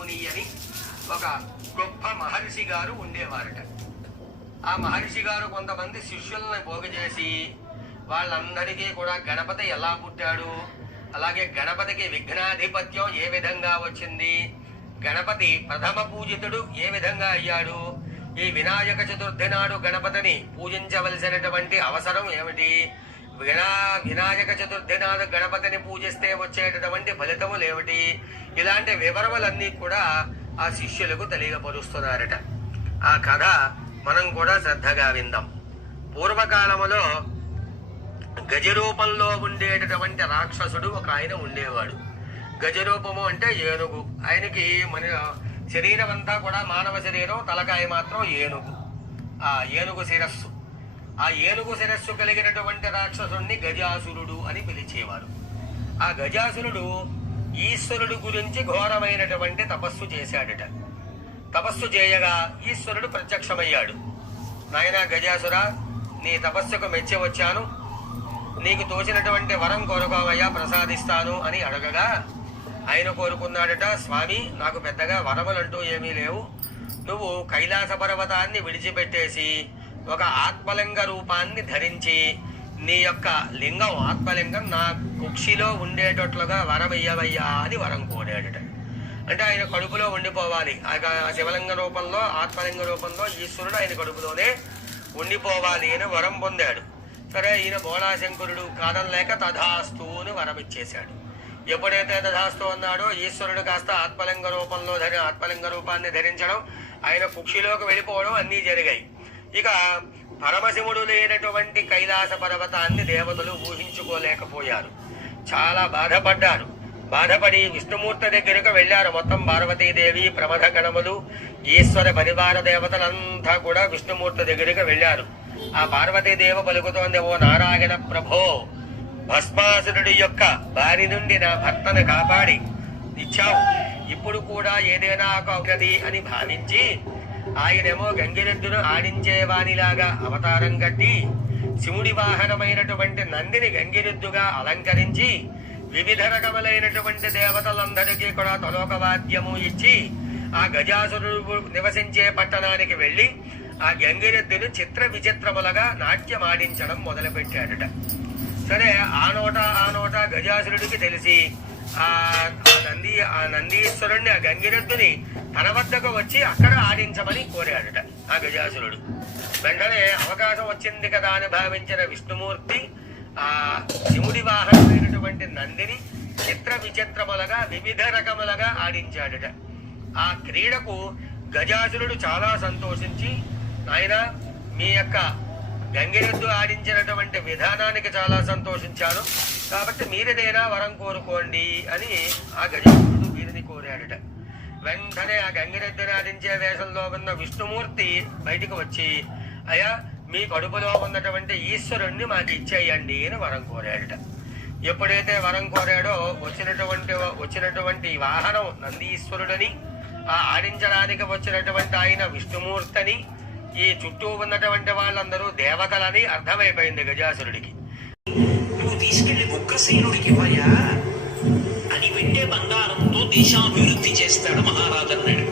అని ఒక గొప్ప మహర్షి గారు ఉండేవారట. ఆ మహర్షి గారు కొంతమంది శిష్యులను పోగజేసి వాళ్ళందరికీ కూడా గణపతి ఎలా పుట్టాడు అలాగే గణపతికి విఘ్నాధిపత్యం ఏ విధంగా వచ్చింది గణపతి ప్రథమ పూజితుడు ఏ విధంగా అయ్యాడు ఈ వినాయక చతుర్థి నాడు గణపతిని పూజించవలసినటువంటి అవసరం ఏమిటి వినా వినాయక చతుర్థి నాడు గణపతిని పూజిస్తే వచ్చేటటువంటి ఫలితములు ఏమిటి? ఇలాంటి వివరములన్నీ కూడా ఆ శిష్యులకు తెలియపరుస్తున్నారట. ఆ కథ మనం కూడా శ్రద్ధగా విందాం. పూర్వకాలములో గజరూపంలో ఉండేటటువంటి రాక్షసుడు ఒక ఆయన ఉండేవాడు. గజరూపము అంటే ఏనుగు. ఆయనకి మన శరీరం అంతా కూడా మానవ శరీరం తలకాయ మాత్రం ఏనుగు. ఆ ఏనుగు శిరస్సు. ఆ ఏనుగు శిరస్సు కలిగినటువంటి రాక్షసుణ్ణి గజాసురుడు అని పిలిచేవారు. ఆ గజాసురుడు ఈశ్వరుడు గురించి ఘోరమైనటువంటి తపస్సు చేశాడట. తపస్సు చేయగా ఈశ్వరుడు ప్రత్యక్షమయ్యాడు. నాయనా గజాసుర నీ తపస్సుకు మెచ్చి వచ్చాను. నీకు తోచినటువంటి వరం కోరుకోవయ్యా ప్రసాదిస్తాను అని అడగగా ఆయన కోరుకున్నాడట స్వామి నాకు పెద్దగా వరములంటూ ఏమీ లేవు. నువ్వు కైలాస పర్వతాన్ని విడిచిపెట్టేసి ఒక ఆత్మలింగ రూపాన్ని ధరించి నీ యొక్క లింగం ఆత్మలింగం నా కుక్షిలో ఉండేటట్లుగా వరమయ్యవయ్యా అని వరం కోరాడట. అంటే ఆయన కడుపులో ఉండిపోవాలి. ఆ శివలింగ రూపంలో ఆత్మలింగ రూపంలో ఈశ్వరుడు ఆయన కడుపులోనే ఉండిపోవాలి అని వరం పొందాడు. సరే ఈయన బోళాశంకరుడు కాదనలేక తథాస్తు అని వరం ఇచ్చేశాడు ఎప్పుడైతే తథాస్తు అన్నాడో ఈశ్వరుడు కాస్త ఆత్మలింగ రూపంలో ధరి ఆత్మలింగ రూపాన్ని ధరించడం ఆయన కుక్షిలోకి వెళ్ళిపోవడం అన్నీ జరిగాయి. ఇక పరమశివుడు లేనటువంటి కైలాస పర్వతాన్ని దేవతలు ఊహించుకోలేకపోయారు. చాలా బాధపడ్డారు. బాధపడి విష్ణుమూర్తి దగ్గరకు వెళ్ళారు. మొత్తం పార్వతీదేవి ప్రమథ గణములు ఈశ్వర పరివార దేవతలంతా కూడా విష్ణుమూర్తి దగ్గరకు వెళ్ళారు. ఆ పార్వతీదేవ పలుకుతోంది ఓ నారాయణ ప్రభో భస్మాసురుడి యొక్క బారి నుండి నా భర్తను కాపాడి ఇచ్చావు. ఇప్పుడు కూడా ఏదైనా ఒక అని భావించి ఆయనేమో గంగిరెద్దును ఆడించేవానిలాగా అవతారం కట్టి శివుడి వాహనమైనటువంటి నందిని గంగిరెద్దుగా అలంకరించి వివిధ రకములైనటువంటి దేవతలందరికీ కూడా తలోక వాద్యము ఇచ్చి ఆ గజాసురుడు నివసించే పట్టణానికి వెళ్ళి ఆ గంగిరెద్దును చిత్ర విచిత్రములుగా నాట్యమాడించడం మొదలుపెట్టాడట. సరే ఆ నోట ఆ నోట గజాసురుడికి తెలిసి ఆ నంది ఆ నందీశ్వరుణ్ణి ఆ గంగిరెద్దుని తన వద్దకు వచ్చి అక్కడ ఆడించమని కోరాడట ఆ గజాసురుడు. వెంటనే అవకాశం వచ్చింది కదా అని భావించిన విష్ణుమూర్తి ఆ శివుడి వాహనమైనటువంటి నందిని చిత్ర విచిత్రములుగా వివిధ రకములుగా ఆడించాడట. ఆ క్రీడకు గజాసురుడు చాలా సంతోషించి నాయన మీ యొక్క గంగిరెద్దు ఆడించినటువంటి విధానానికి చాలా సంతోషించాను. కాబట్టి మీరేదైనా వరం కోరుకోండి అని ఆ గజేంద్రుడు వీరిని కోరాడట. వెంటనే ఆ గంగిరెద్దుని ఆడించే వేషంలో ఉన్న విష్ణుమూర్తి బయటికి వచ్చి అయ్యా మీ కడుపులో ఉన్నటువంటి ఈశ్వరుణ్ణి మాకు ఇచ్చేయండి అని వరం కోరాడట. ఎప్పుడైతే వరం కోరాడో వచ్చినటువంటి వచ్చినటువంటి వాహనం నందీశ్వరుడని ఆ ఆడించడానికి వచ్చినటువంటి ఆయన విష్ణుమూర్తిని ఈ చుట్టూ ఉన్నటువంటి వాళ్ళందరూ దేవతలని అర్థమైపోయింది గజాసురుడికి. నువ్వు తీసుకెళ్ళి కుక్కసేనుడికి ఇవ్వయా అని పెట్టే బంగారంతో దేశాభివృద్ధి చేస్తాడు మహారాజు అన్నాడు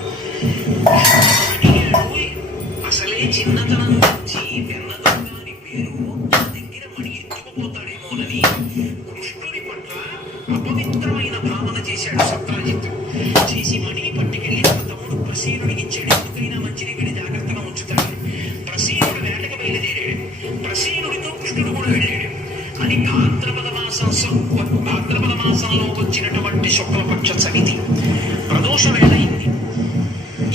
అసలే చిన్నతనం నుంచి వెన్నదొంగని పేరు నా దగ్గర మణి ఎత్తుకుపోతాడేమోనని కృష్ణుడి పట్ల అపవిత్రమైన భావన చేశాడు సత్రాజిత్. చేసి మణిని పట్టుకెళ్ళి తన తమ్ముడు ప్రసీనుడికి ఇచ్చాడు మాసం భాద్రపద మాసంలో వచ్చినటువంటి శుక్లపక్ష సమితి. ప్రదోష వేళయింది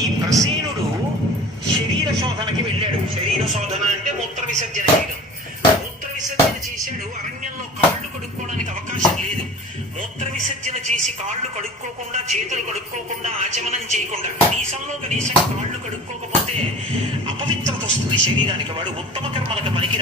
ఈ ప్రసీనుడు శరీర శోధనకి వెళ్ళాడు. శరీర శోధన అంటే మూత్ర విసర్జన చేయడం. మూత్ర విసర్జన చేశాడు. అరణ్యంలో కాళ్ళు కడుక్కోవడానికి అవకాశం లేదు. మూత్ర విసర్జన చేసి కాళ్ళు కడుక్కోకుండా చేతులు కడుక్కోకుండా ఆచమనం చేయకుండా కనీసంలో కనీసం కాళ్ళు కడుక్కోకపోతే అపవిత్రత వస్తుంది శరీరానికి. వాడు ఉత్తమ కర్మలకు పనికి